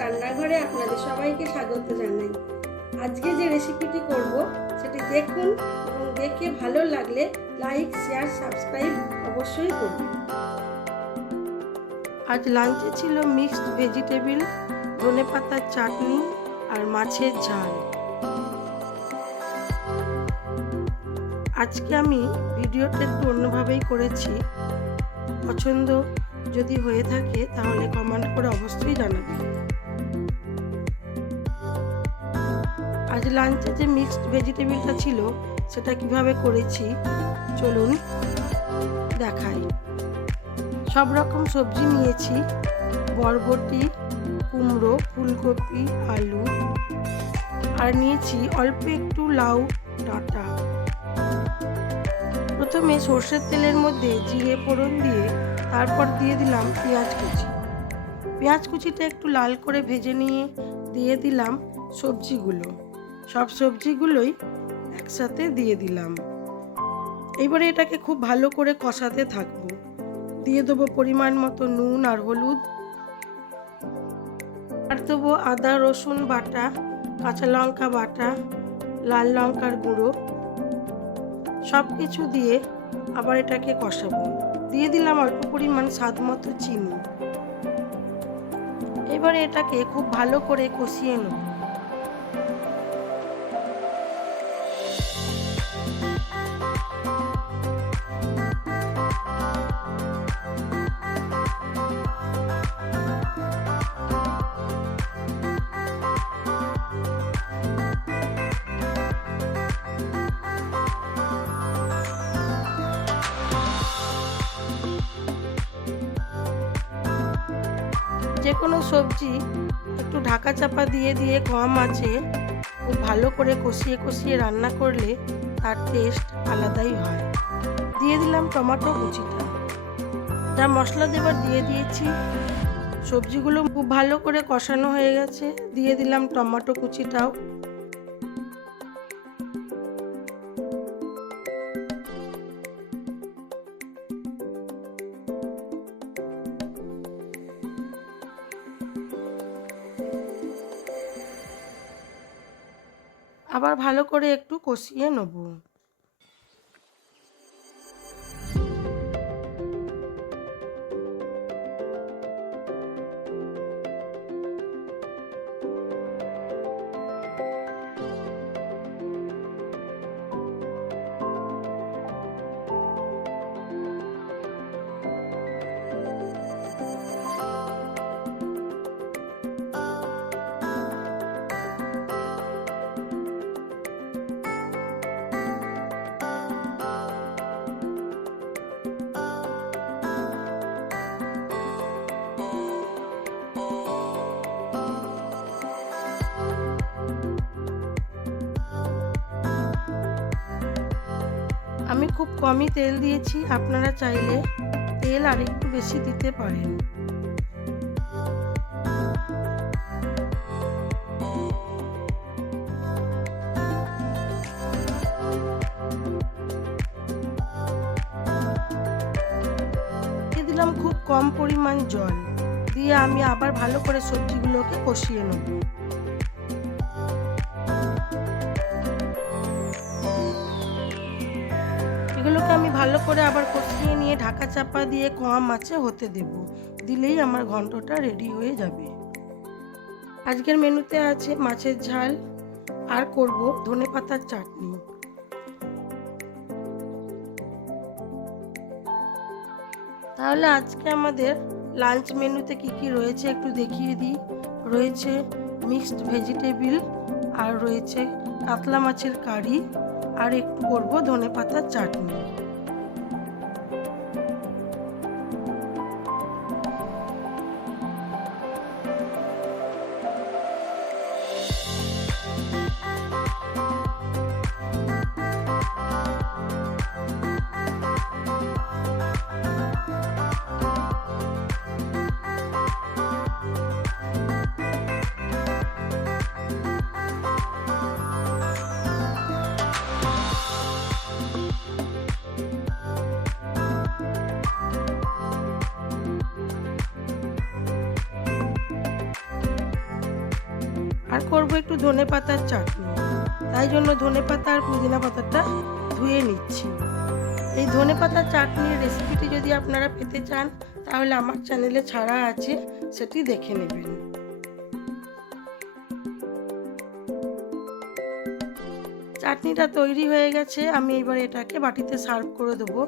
রান্নাঘরে আপনাদের সবাইকে স্বাগত জানাই। আজকে যে রেসিপিটি করব, সেটি দেখুন এবং দেখে ভালো লাগলে লাইক শেয়ার সাবস্ক্রাইব অবশ্যই করুন আজ লাঞ্চে ছিল মিক্সড ভেজিটেবিল ধনে পাতার চাটনি আর মাছের ঝাল। আজকে আমি ভিডিওটা একটু অন্যভাবেই করেছি। পছন্দ যদি হয়ে থাকে, তাহলে কমেন্ট করে অবশ্যই জানাবেন। আজ লাঞ্চে যে মিক্সড ভেজিটেবিলটা ছিল, সেটা কীভাবে করেছি, চলুন দেখাই। সব রকম সবজি নিয়েছি, বরবটি, কুমড়ো, ফুলকপি, আলু, আর নিয়েছি অল্প একটু লাউ ডাঁটা। প্রথমে সর্ষের তেলের মধ্যে জিরে ফোড়ন দিয়ে তারপর দিয়ে দিলাম পেঁয়াজ কুচি। পেঁয়াজ কুচিটা একটু লাল করে ভেজে নিয়ে দিয়ে দিলাম সবজিগুলো। সব সবজিগুলোই একসাথে দিয়ে দিলাম। এবারে এটাকে খুব ভালো করে কষাতে থাকব। দিয়ে দেবো পরিমাণ মতো নুন আর হলুদ। আর দেবো আদা, রসুন বাটা, কাঁচা লঙ্কা বাটা, লাল লঙ্কার গুঁড়ো। সব কিছু দিয়ে আবার এটাকে কষাবো। দিয়ে দিলাম অল্প পরিমাণ স্বাদ মতো চিনি। এবারে এটাকে খুব ভালো করে কষিয়ে নেব। যে কোনো সবজি একটু ঢাকা চাপা দিয়ে দিয়ে কম আছে, খুব ভালো করে কষিয়ে কষিয়ে রান্না করলে তার টেস্ট আলাদাই হয়। দিয়ে দিলাম টমাটো কুচিটা। যা মশলা দেবার দিয়ে দিয়েছি। সবজিগুলো খুব ভালো করে কষানো হয়ে গেছে। দিয়ে দিলাম টমাটো কুচিটাও। আবার ভালো করে একটু কষিয়ে নেব। আমি খুব কমই তেল দিয়েছি, আপনারা চাইলে তেল আর একটু বেশি দিতে পারেন। দিলাম খুব কম পরিমাণ জল। দিয়ে আমি আবার ভালো করে সবজিগুলোকে কষিয়ে নেব। ভালো করে আবার কষিয়ে নিয়ে ঢাকা চাপা দিয়ে কম মাছে হতে দেব। দিলেই আমার ঘন্টটা রেডি হয়ে যাবে। আজকের মেনুতে আছে মাছের ঝাল, আর করব ধনে পাতার চাটনি। তাহলে আজকে আমাদের লাঞ্চ মেনুতে কি কি রয়েছে একটু দেখিয়ে দিই। রয়েছে মিক্সড ভেজিটেবিল আর রয়েছে কাতলা মাছের কারি, আর একটু করব ধনে পাতার চাটনি। আর করব একটু ধনে পাতার চাটনি। তাই জন্য ধনে পাতা আর পুদিনা পাতাটা ধুয়ে নিচ্ছি। এই ধনে পাতার চাটনির রেসিপিটি যদি আপনারা পেতে চান, তাহলে আমার চ্যানেলে ছাড়া আছে, সেটি দেখে নেবেন। চাটনিটা তৈরি হয়ে গেছে, আমি এবার এটাকে বাটিতে সার্ভ করে দেবো।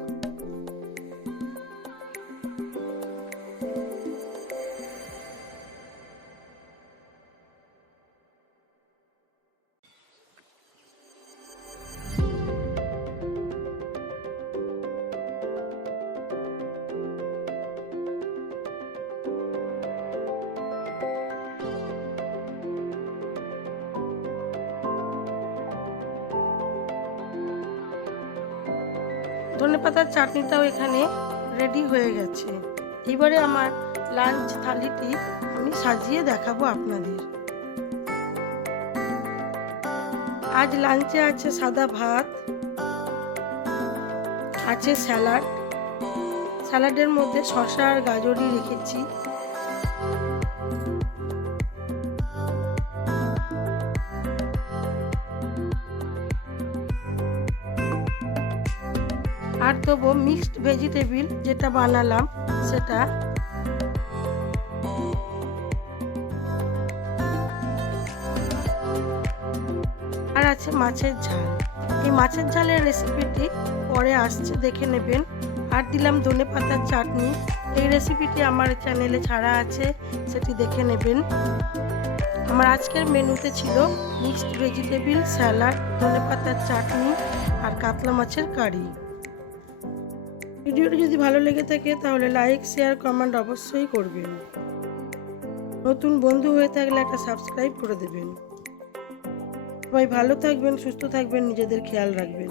ধনে পাতার চাটনিটাও এখানে রেডি হয়ে গেছে। এবারে আমার লাঞ্চ থালিটি আমি সাজিয়ে দেখাবো আপনাদের। আজ লাঞ্চে আছে সাদা ভাত, আছে স্যালাড স্যালাডের মধ্যে শশা আর গাজরই রেখেছি। আর দেবো মিক্সড ভেজিটেবিল যেটা বানালাম, সেটা। আর আছে মাছের ঝাল। এই মাছের ঝালের রেসিপিটি পরে আসছে, দেখে নেবেন। আর দিলাম ধনে পাতার চাটনি। এই রেসিপিটি আমার চ্যানেলে ছাড়া আছে, সেটি দেখে নেবেন। আমার আজকের মেনুতে ছিল মিক্সড ভেজিটেবিল স্যালাড ধনে পাতার চাটনি আর কাতলা মাছের কারি। ভিডিওটি যদি ভালো লেগে থাকে, তাহলে লাইক শেয়ার কমেন্ট অবশ্যই করবেন। নতুন বন্ধু হয়ে থাকলে একটা সাবস্ক্রাইব করে দেবেন। সবাই ভালো থাকবেন, সুস্থ থাকবেন, নিজেদের খেয়াল রাখবেন।